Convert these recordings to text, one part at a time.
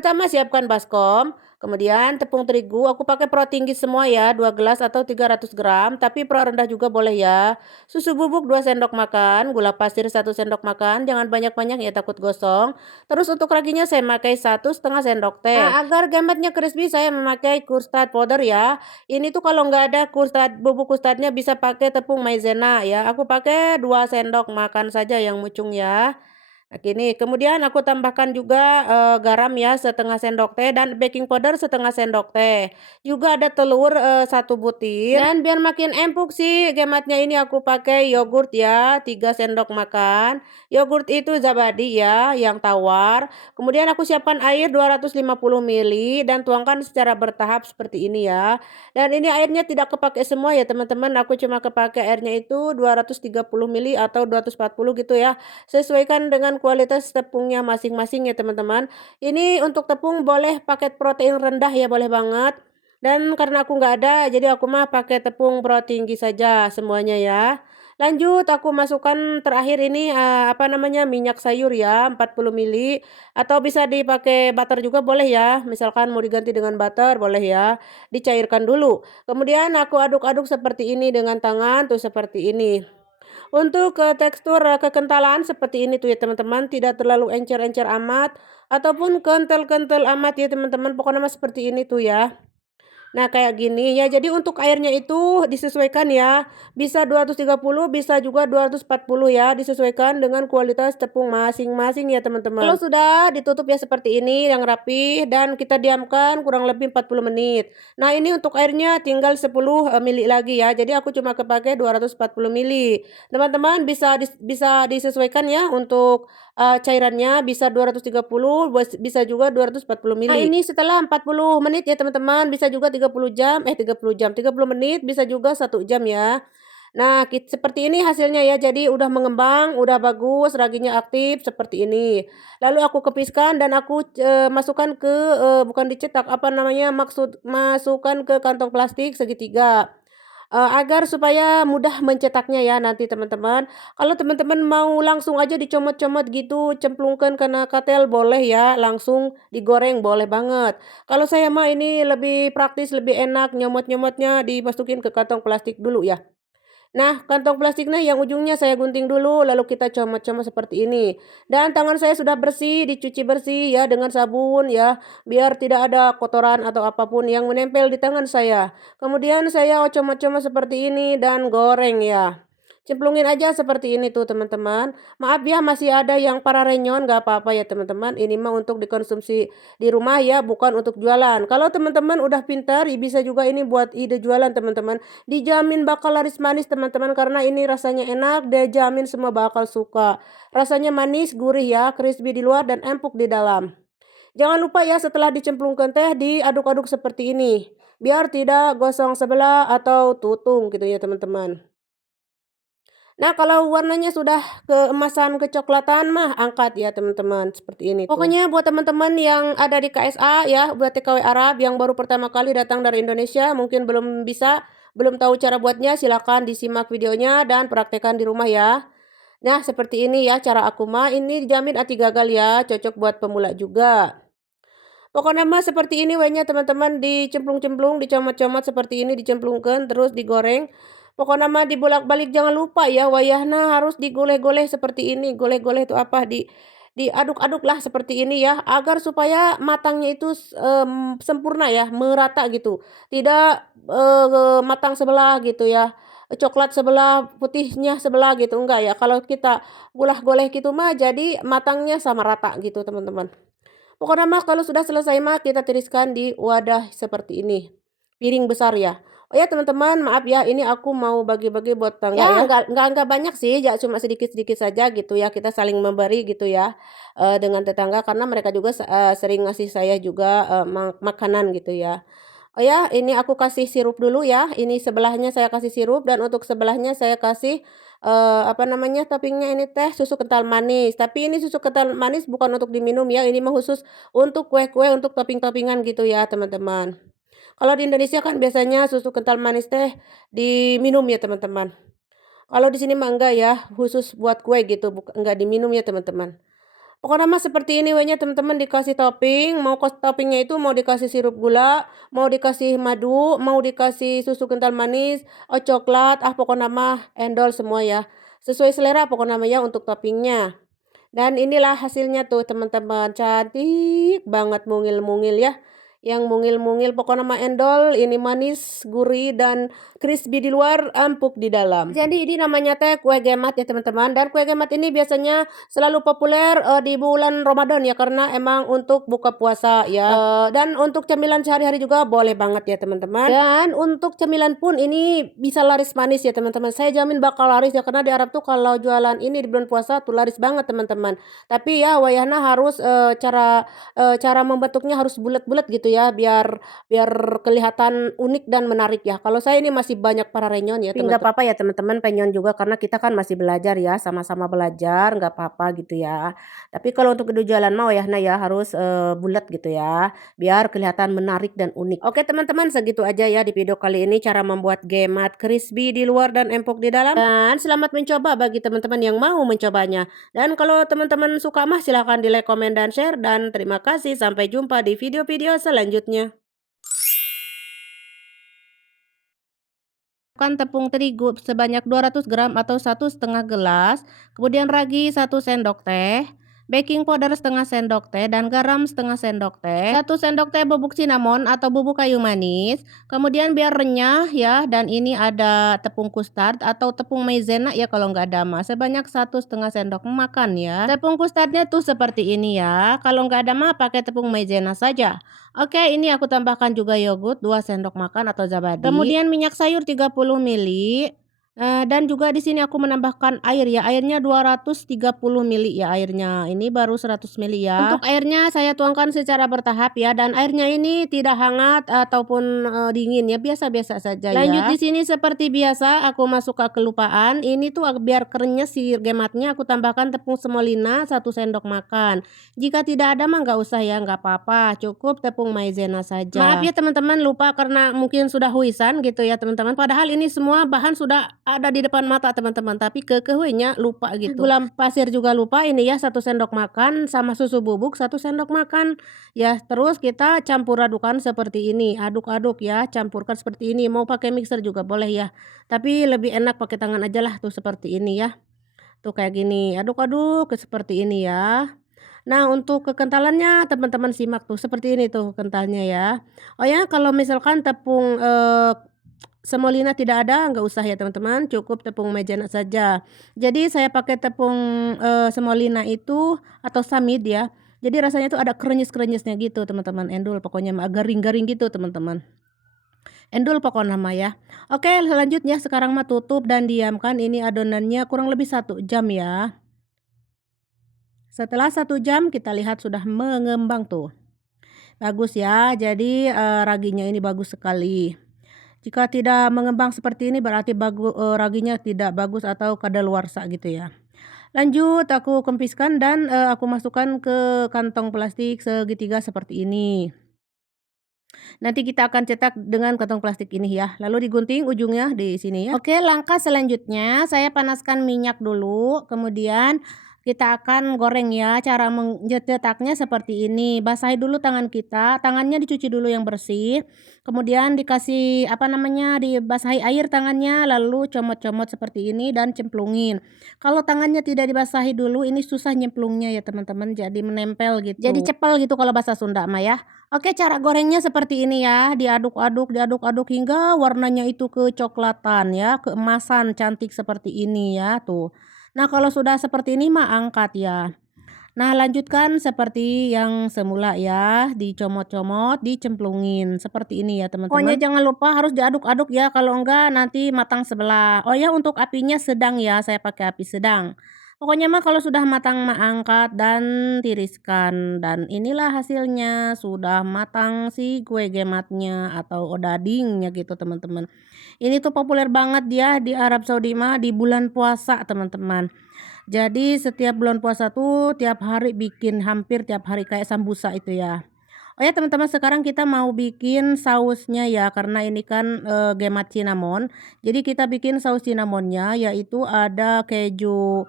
Pertama siapkan baskom, kemudian tepung terigu aku pakai pro tinggi semua ya, 2 gelas atau 300 gram, tapi pro rendah juga boleh ya. Susu bubuk 2 sendok makan, gula pasir 1 sendok makan, jangan banyak-banyak ya takut gosong. Terus untuk raginya saya pakai 1,5 sendok teh. Nah, agar gambarnya crispy saya memakai custard powder ya. Ini tuh kalau nggak ada bubuk custardnya bisa pakai tepung maizena ya. Aku pakai 2 sendok makan saja yang mucung ya. Nah, gini, kemudian aku tambahkan juga, garam ya 1/2 sendok teh dan baking powder 1/2 sendok teh. Juga ada telur, 1 butir dan biar makin empuk sih gematnya ini aku pakai yogurt ya 3 sendok makan. Yogurt itu Zabadi ya yang tawar. Kemudian aku siapkan air 250 mili dan tuangkan secara bertahap seperti ini ya. Dan ini airnya tidak kepakai semua ya teman-teman, aku cuma kepakai airnya itu 230 mili atau 240 gitu ya. Sesuaikan dengan kualitas tepungnya masing-masing ya teman-teman. Ini untuk tepung boleh pakai protein rendah ya, boleh banget. Dan karena aku nggak ada, jadi aku mah pakai tepung pro tinggi saja semuanya ya. Lanjut aku masukkan terakhir ini, apa namanya, minyak sayur ya 40 mili atau bisa dipakai butter juga boleh ya. Misalkan mau diganti dengan butter boleh ya. Dicairkan dulu. Kemudian aku aduk-aduk seperti ini dengan tangan tuh seperti ini. Untuk tekstur, kekentalan seperti ini tuh ya teman-teman, tidak terlalu encer-encer amat ataupun kental-kental amat ya teman-teman, pokoknya mah seperti ini tuh ya. Nah, kayak gini ya, jadi untuk airnya itu disesuaikan ya, bisa 230, bisa juga 240 ya, disesuaikan dengan kualitas tepung masing-masing ya teman-teman. Kalau sudah ditutup ya seperti ini yang rapi dan kita diamkan kurang lebih 40 menit. Nah, ini untuk airnya tinggal 10 mili lagi ya, jadi aku cuma kepakai 240 mili. Teman-teman bisa disesuaikan ya untuk cairannya bisa 230, bisa juga 240 mili. Nah, ini setelah 40 menit ya teman-teman, bisa juga 30 menit, bisa juga 1 jam ya. Nah, seperti ini hasilnya ya, jadi udah mengembang, udah bagus, raginya aktif seperti ini. Lalu aku kepiskan dan aku, masukkan ke, bukan dicetak, apa namanya, masukkan ke kantong plastik segitiga. Agar supaya mudah mencetaknya ya nanti teman-teman. Kalau teman-teman mau langsung aja dicomot-comot gitu, cemplungkan kena katel boleh ya, langsung digoreng boleh banget. Kalau saya mah ini lebih praktis, lebih enak nyomot-nyomotnya dimasukin ke kantong plastik dulu ya. Nah, kantong plastiknya yang ujungnya saya gunting dulu, lalu kita comot-comot seperti ini. Dan tangan saya sudah bersih, dicuci bersih ya dengan sabun ya, biar tidak ada kotoran atau apapun yang menempel di tangan saya. Kemudian saya comot-comot seperti ini dan goreng ya. Cemplungin aja seperti ini tuh teman-teman. Maaf ya masih ada yang para renyon, nggak apa-apa ya teman-teman. Ini mah untuk dikonsumsi di rumah ya, bukan untuk jualan. Kalau teman-teman udah pintar, bisa juga ini buat ide jualan teman-teman. Dijamin bakal laris manis teman-teman karena ini rasanya enak, dijamin semua bakal suka. Rasanya manis, gurih ya, crispy di luar dan empuk di dalam. Jangan lupa ya setelah dicemplungkan teh diaduk-aduk seperti ini. Biar tidak gosong sebelah atau tutung gitu ya teman-teman. Nah, kalau warnanya sudah keemasan, kecoklatan mah angkat ya teman-teman, seperti ini tuh. Pokoknya buat teman-teman yang ada di KSA ya, buat TKW Arab yang baru pertama kali datang dari Indonesia, mungkin belum tahu cara buatnya, silakan disimak videonya dan praktekkan di rumah ya. Nah, seperti ini ya cara aku mah, ini dijamin anti gagal ya, cocok buat pemula juga. Pokoknya mah seperti ini wehnya teman-teman, dicemplung-cemplung, dicomot-comot seperti ini, dicemplungkan, terus digoreng. Pokoknya mah dibolak-balik jangan lupa ya, wayahna harus digoleh-goleh seperti ini. Goleh-goleh itu apa? Diaduk-aduk lah seperti ini ya, agar supaya matangnya itu sempurna ya, merata gitu. Tidak matang sebelah gitu ya. Coklat sebelah, putihnya sebelah gitu enggak ya. Kalau kita golah-goleh gitu mah jadi matangnya sama rata gitu, teman-teman. Pokoknya mah kalau sudah selesai mah kita tiriskan di wadah seperti ini. Piring besar ya. Oh ya teman-teman, maaf ya ini aku mau bagi-bagi buat tangga ya. Enggak banyak sih, ya cuma sedikit-sedikit saja gitu ya. Kita saling memberi gitu ya dengan tetangga karena mereka juga sering ngasih saya juga makanan gitu ya. Oh ya, ini aku kasih sirup dulu ya. Ini sebelahnya saya kasih sirup dan untuk sebelahnya saya kasih apa namanya, toppingnya ini teh susu kental manis. Tapi ini susu kental manis bukan untuk diminum ya, ini mah khusus untuk kue-kue, untuk topping-toppingan gitu ya, teman-teman. Kalau di Indonesia kan biasanya susu kental manis teh diminum ya, teman-teman. Kalau di sini mah enggak ya, khusus buat kue gitu, enggak diminum ya, teman-teman. Pokoknya mah seperti ini wehnya teman-teman, dikasih topping, mau toppingnya itu mau dikasih sirup gula, mau dikasih madu, mau dikasih susu kental manis, coklat, pokoknya mah endol semua ya. Sesuai selera pokoknya mah ya untuk toppingnya. Dan inilah hasilnya tuh teman-teman, cantik banget mungil-mungil ya. Yang mungil-mungil pokoknya mah endol, ini manis, gurih, dan crispy di luar, empuk di dalam. Jadi ini namanya teh kue gemat ya teman-teman, dan kue gemat ini biasanya selalu populer di bulan Ramadan ya, karena emang untuk buka puasa ya. Dan untuk cemilan sehari-hari juga boleh banget ya teman-teman. Dan untuk cemilan pun ini bisa laris manis ya teman-teman. Saya jamin bakal laris ya, karena di Arab tuh kalau jualan ini di bulan puasa tuh laris banget teman-teman. Tapi ya wayahna harus cara membentuknya harus bulat-bulat gitu ya, biar biar kelihatan unik dan menarik ya. Kalau saya ini masih banyak para renyon ya, nggak apa-apa ya teman-teman penyon juga, karena kita kan masih belajar ya, sama-sama belajar, nggak apa-apa gitu ya. Tapi kalau untuk kedua jalan mau ya, nah ya harus bulat gitu ya, biar kelihatan menarik dan unik. Oke teman-teman, segitu aja ya di video kali ini cara membuat gemat crispy di luar dan empuk di dalam. Dan selamat mencoba bagi teman-teman yang mau mencobanya. Dan kalau teman-teman suka mah silahkan di like, komen, dan share. Dan terima kasih, sampai jumpa di video-video selanjutnya. Tepung terigu sebanyak 200 gram atau 1,5 gelas, kemudian ragi 1 sendok teh, baking powder setengah sendok teh, dan garam setengah sendok teh, 1 sendok teh bubuk cinnamon atau bubuk kayu manis, kemudian biar renyah ya. Dan ini ada tepung custard atau tepung maizena ya kalau nggak ada mah, sebanyak 1,5 sendok makan ya. Tepung custardnya tuh seperti ini ya, kalau nggak ada mah pakai tepung maizena saja. Oke, ini aku tambahkan juga yogurt 2 sendok makan atau zabadi. Kemudian minyak sayur 30 mili. Dan juga di sini aku menambahkan air ya, airnya 230 mili ya airnya. Ini baru 100 mili ya. Untuk airnya saya tuangkan secara bertahap ya, dan airnya ini tidak hangat ataupun dingin ya, biasa-biasa saja ya. Lanjut di sini seperti biasa aku masuk ke kelupaan. Ini tuh biar kerenyes si gematnya, aku tambahkan tepung semolina 1 sendok makan. Jika tidak ada mah nggak usah ya, nggak apa-apa, cukup tepung maizena saja. Maaf ya teman-teman, lupa karena mungkin sudah huisan gitu ya teman-teman. Padahal ini semua bahan sudah ada di depan mata teman-teman, tapi kekehnya lupa gitu. Gula pasir juga lupa ini ya, 1 sendok makan, sama susu bubuk 1 sendok makan. Ya, terus kita campur adukan seperti ini, aduk-aduk ya, campurkan seperti ini. Mau pakai mixer juga boleh ya, tapi lebih enak pakai tangan aja lah tuh seperti ini ya. Tuh kayak gini, aduk-aduk seperti ini ya. Nah, untuk kekentalannya teman-teman simak tuh, seperti ini tuh kentalnya ya. Oh ya, kalau misalkan tepung semolina tidak ada, nggak usah ya teman-teman, cukup tepung maizena saja. Jadi saya pakai tepung semolina itu atau samit ya. Jadi rasanya tuh ada krenyes-krenyesnya gitu teman-teman, endul pokoknya mah garing-garing gitu teman-teman. Endul pokoknya mah ya. Oke, selanjutnya sekarang mah tutup dan diamkan ini adonannya kurang lebih 1 jam ya. Setelah 1 jam kita lihat sudah mengembang tuh. Bagus ya, jadi raginya ini bagus sekali. Jika tidak mengembang seperti ini berarti raginya tidak bagus atau kadaluarsa gitu ya. Lanjut aku kempiskan dan aku masukkan ke kantong plastik segitiga seperti ini. Nanti kita akan cetak dengan kantong plastik ini ya. Lalu digunting ujungnya di sini ya. Oke, langkah selanjutnya saya panaskan minyak dulu, kemudian kita akan goreng ya. Cara mencetaknya seperti ini. Basahi dulu tangan kita, tangannya dicuci dulu yang bersih. Kemudian dikasih apa namanya, dibasahi air tangannya, lalu comot-comot seperti ini dan cemplungin. Kalau tangannya tidak dibasahi dulu ini susah nyemplungnya ya teman-teman, jadi menempel gitu. Jadi cepel gitu kalau bahasa Sunda mah ya. Oke, cara gorengnya seperti ini ya, diaduk-aduk hingga warnanya itu kecoklatan ya, keemasan cantik seperti ini ya, tuh. Nah, kalau sudah seperti ini mah angkat ya. Nah, lanjutkan seperti yang semula ya, dicomot-comot, dicemplungin seperti ini ya, teman-teman. Pokoknya jangan lupa harus diaduk-aduk ya, kalau enggak nanti matang sebelah. Oh ya, untuk apinya sedang ya, saya pakai api sedang. Pokoknya mah kalau sudah matang mah angkat dan tiriskan, dan inilah hasilnya sudah matang si kue gematnya atau odadingnya gitu teman-teman. Ini tuh populer banget dia di Arab Saudi mah di bulan puasa teman-teman. Jadi setiap bulan puasa tuh tiap hari bikin, hampir tiap hari kayak sambusa itu ya. Oh ya teman-teman, sekarang kita mau bikin sausnya ya, karena ini kan gemat cinnamon. Jadi kita bikin saus cinnamonnya, yaitu ada keju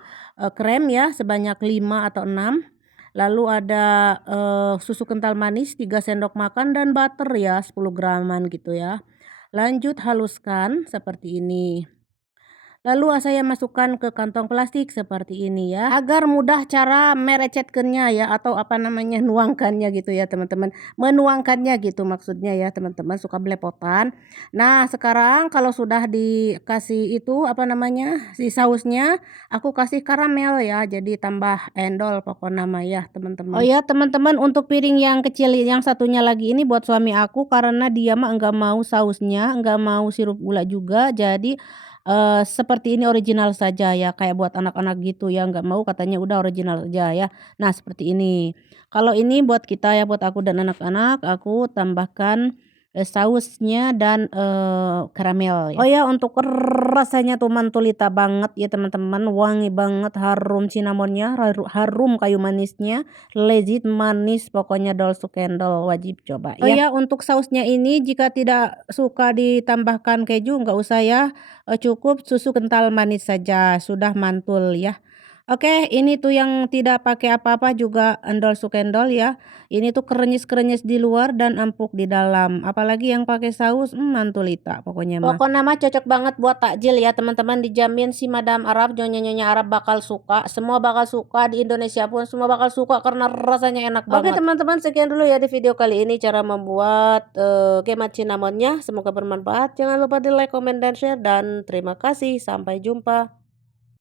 krem ya sebanyak 5 atau 6. Lalu ada, susu kental manis 3 sendok makan dan butter ya 10 graman gitu ya. Lanjut haluskan seperti ini. Lalu saya masukkan ke kantong plastik seperti ini ya, agar mudah cara merecetkannya ya atau apa namanya, nuangkannya gitu ya teman-teman. Menuangkannya gitu maksudnya ya teman-teman, suka belepotan. Nah sekarang kalau sudah dikasih itu apa namanya, si sausnya, aku kasih karamel ya, jadi tambah endol pokoknya mah ya teman-teman. Oh ya teman-teman, untuk piring yang kecil yang satunya lagi ini buat suami aku karena dia mah enggak mau sausnya, enggak mau sirup gula juga, jadi seperti ini original saja ya, kayak buat anak-anak gitu ya, nggak mau katanya udah original aja ya. Nah seperti ini. Kalau ini buat kita ya, buat aku dan anak-anak, aku tambahkan, sausnya dan, karamel ya. Oh ya untuk rasanya tuh mantulita banget ya teman-teman, wangi banget, harum cinamonnya, harum kayu manisnya, legit manis pokoknya dolsu cendol, wajib coba ya. Oh ya untuk sausnya ini jika tidak suka ditambahkan keju nggak usah ya. Cukup susu kental manis saja, sudah mantul ya. Oke, ini tuh yang tidak pakai apa-apa juga endol sukendol ya. Ini tuh krenyes-krenyes di luar dan empuk di dalam. Apalagi yang pakai saus, mantulita pokoknya mah. Pokoknya mah cocok banget buat takjil ya teman-teman. Dijamin si Madam Arab, nyonya-nyonya Arab bakal suka. Semua bakal suka, di Indonesia pun semua bakal suka karena rasanya enak banget. Oke teman-teman, sekian dulu ya di video kali ini cara membuat kemat cinamonnya. Semoga bermanfaat. Jangan lupa di like, comment, dan share. Dan terima kasih. Sampai jumpa.